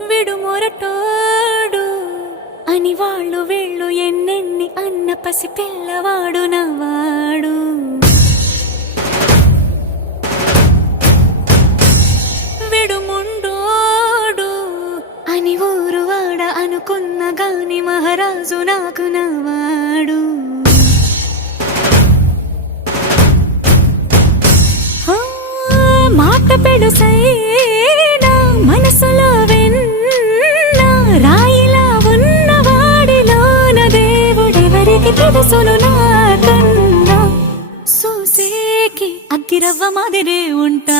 విడు మొరటోడు అని వాళ్ళు వీళ్ళు ఎన్నెన్ని అన్న పసి పిల్లవాడు నవ్వాడు. విడు ముండోడు అని ఊరు వాడ అనుకున్న గాని మహారాజు నాకు నవ్వాడు. మాట పెడుసైనా మనసులో వెన్న రాయిలా ఉన్నవాడిలోన దేవుడెవరికి తెలుసును నాకన్నా. సూసేకి అగ్గిరవ్వ మాదిరే ఉంటా.